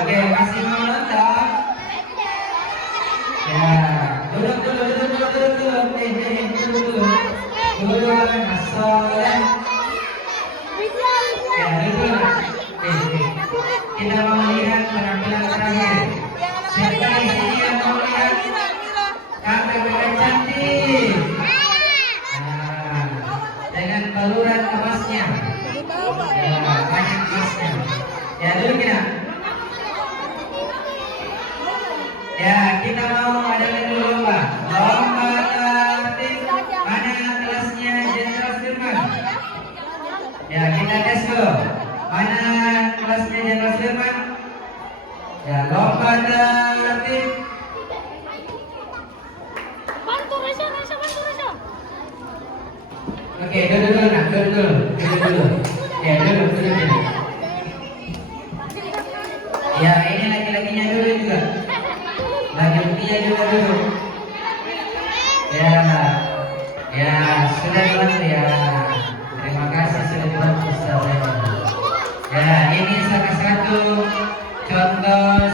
Oke, masih mau nonton? Ya, duduk dulu, duduk dulu, duduk dulu. Duduk dulu. Duduk, soleh. Ya, duduk. Kita mau lihat penampilan terakhir. Siapa di sini yang mau lihat kakak-kakak cantik? Nah, dengan baluran emasnya. Ya, banyak emasnya. Ya, dulu kita. Ya, kita mau adakan dulu lomba. Lomba tertib. Mana kelasnya Jenderal Sudirman? Ya, kita tes dulu. Mana kelasnya Jenderal Sudirman? Ya, lomba tertib. Oke, duduk dulu nak, duduk dulu, duduk dulu. Ya, duduk dulu. Ya, ini laki-lakinya dulu juga. Laki-lakinya juga dulu. Ya, ya sudah dibantu ya. Terima kasih sudah dibantu Ustaz. Ya, ini salah satu contoh